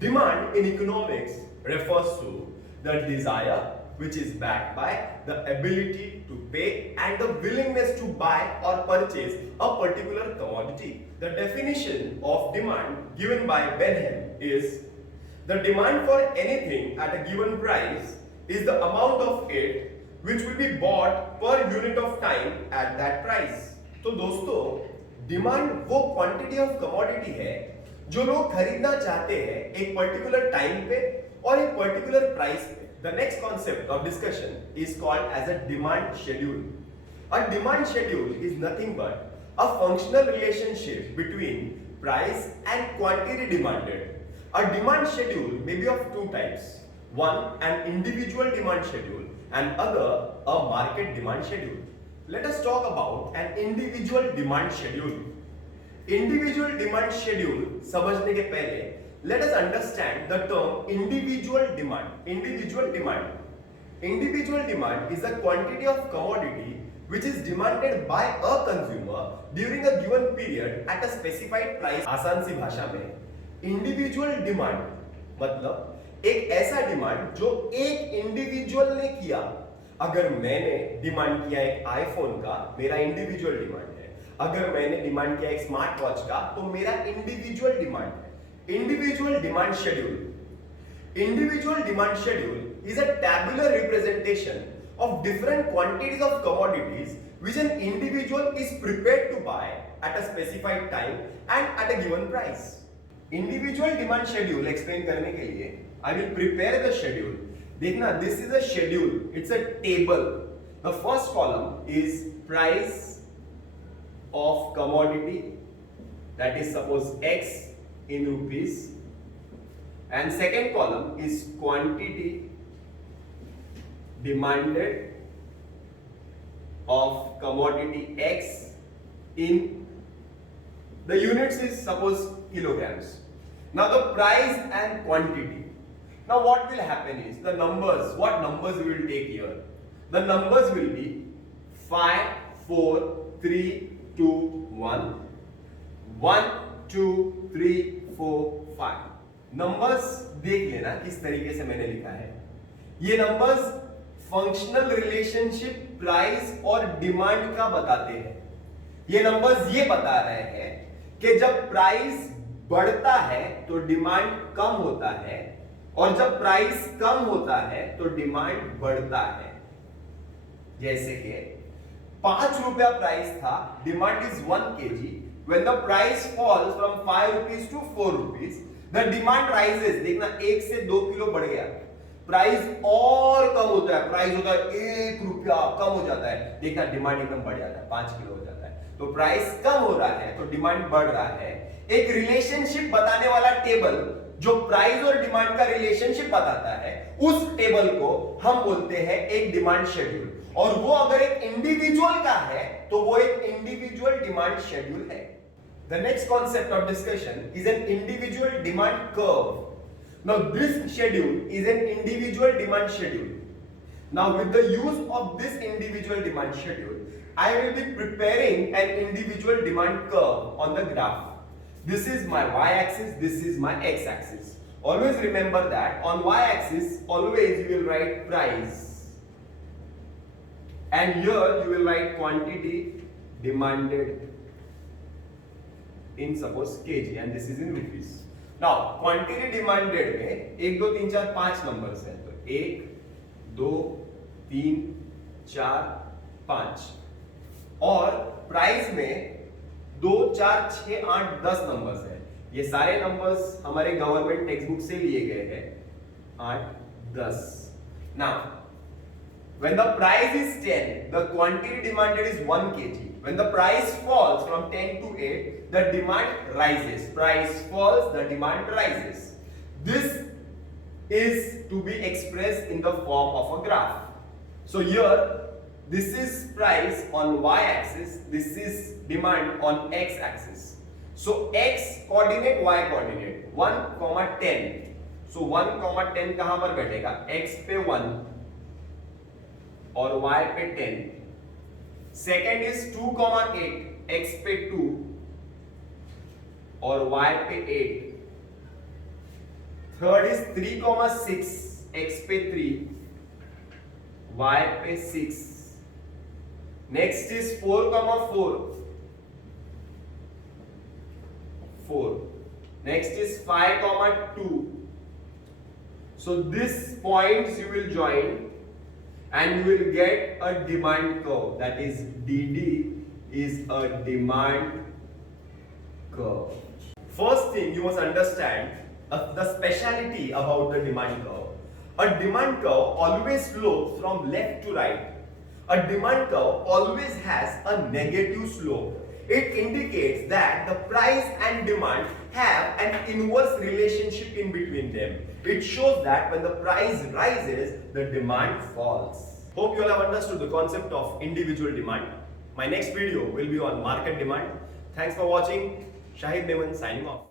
Demand in economics refers to the desire which is backed by the ability to pay and the willingness to buy or purchase a particular commodity. The definition of demand given by Benham is the demand for anything at a given price is the amount of it which will be bought per unit of time at that price. तो दोस्तों demand वो quantity of commodity है जो लोग खरीदना चाहते हैं एक पर्टिकुलर टाइम पे और एक पर्टिकुलर प्राइस पे. The next concept of discussion is called as a demand schedule. A demand schedule is nothing but a functional relationship between price and quantity demanded. A demand schedule may be of two types. One, an individual demand schedule and other, a market demand schedule. Let us talk about an individual demand schedule. Individual demand schedule समझने के पहले let us understand the term individual demand. Individual demand. Individual demand is the quantity of commodity which is demanded by a consumer during a given period at a specified price. आसान सी भाषा में individual demand मतलब एक ऐसा demand जो एक individual ने किया. अगर मैंने डिमांड किया एक आईफोन का, मेरा इंडिविजुअल डिमांड है. अगर मैंने डिमांड किया एक स्मार्ट वॉच का, तो मेरा इंडिविजुअल डिमांड है. Individual demand schedule. Individual demand schedule is a tabular representation of different quantities of commodities which an individual is prepared to buy at a specified time and at a given price. Individual demand schedule explain करने के लिए I will prepare the schedule. देखना, this is a schedule, it's a table. The first column is price of commodity, that is suppose X in rupees, and second column is quantity demanded of commodity X in the units is suppose kilograms. Now the price and quantity. Now what will happen is the numbers, what numbers we will take here? The numbers will be 5, 4, 3, 2, 1, 1, 2, 3, 4, 5. Numbers देख लेना किस तरीके से मैंने लिखा है. ये numbers functional relationship price और डिमांड का बताते हैं. ये नंबर्स ये बता रहे हैं कि जब प्राइस बढ़ता है तो डिमांड कम होता है और जब प्राइस कम होता है तो डिमांड बढ़ता है. जैसे कि 5 रुपया प्राइस था, demand is 1 kg. When the price falls from 5 rupees to 4 rupees, the demand rises. देखना 1 से 2 किलो बढ़ गया, प्राइस और कम होता है, प्राइस होता है 1 रुपया कम हो जाता है. देखना डिमांड एकदम बढ़ जाता है, 5 किलो हो जाता है. तो प्राइस कम हो रहा है तो डिमांड बढ़ रहा है. एक रिलेशनशिप बताने वाला टेबल जो प्राइस और डिमांड का रिलेशनशिप बताता है, उस टेबल को हम बोलते हैं एक डिमांड शेड्यूल. और वो अगर एक इंडिविजुअल का है तो वो एक इंडिविजुअल डिमांड शेड्यूल है. The next concept of discussion is an individual demand curve. Now this schedule is an individual demand schedule. Now with the use of this individual demand schedule, I will be preparing an individual demand curve on the graph. This is my y-axis, this is my x-axis. Always remember that on y-axis always you will write price. And here you will write quantity demanded in suppose kg and this is in rupees. Now quantity demanded में 1 2 3 4 5 numbers हैं. तो 1 2 3 4 5 और price में 2 4 6 8 10 numbers हैं. ये सारे numbers हमारे government text book से लिए गए हैं. 8 10. Now when the price is 10, the quantity demanded is 1 kg. When the price falls from 10 to 8, the demand rises. Price falls, the demand rises. This is to be expressed in the form of a graph. So here, this is price on y-axis, this is demand on x-axis. So x coordinate, y coordinate, 1, 10. So 1, 10 कहां पर बैठेगा? x पे 1 और y पे 10. Second is 2, 8, x पे 2 और y पे 8. Third is 3,6, x पे 3, y पे 6. Next is 4,4, 4. Next is 5,2. So these points you will join and you will get a demand curve. That is DD is a demand curve. First thing you must understand the speciality about the demand curve. A demand curve always slopes from left to right. A demand curve always has a negative slope. It indicates that the price and demand have an inverse relationship in between them. It shows that when the price rises, the demand falls. Hope you all have understood the concept of individual demand. My next video will be on market demand. Thanks for watching. Shahid Memon signing off.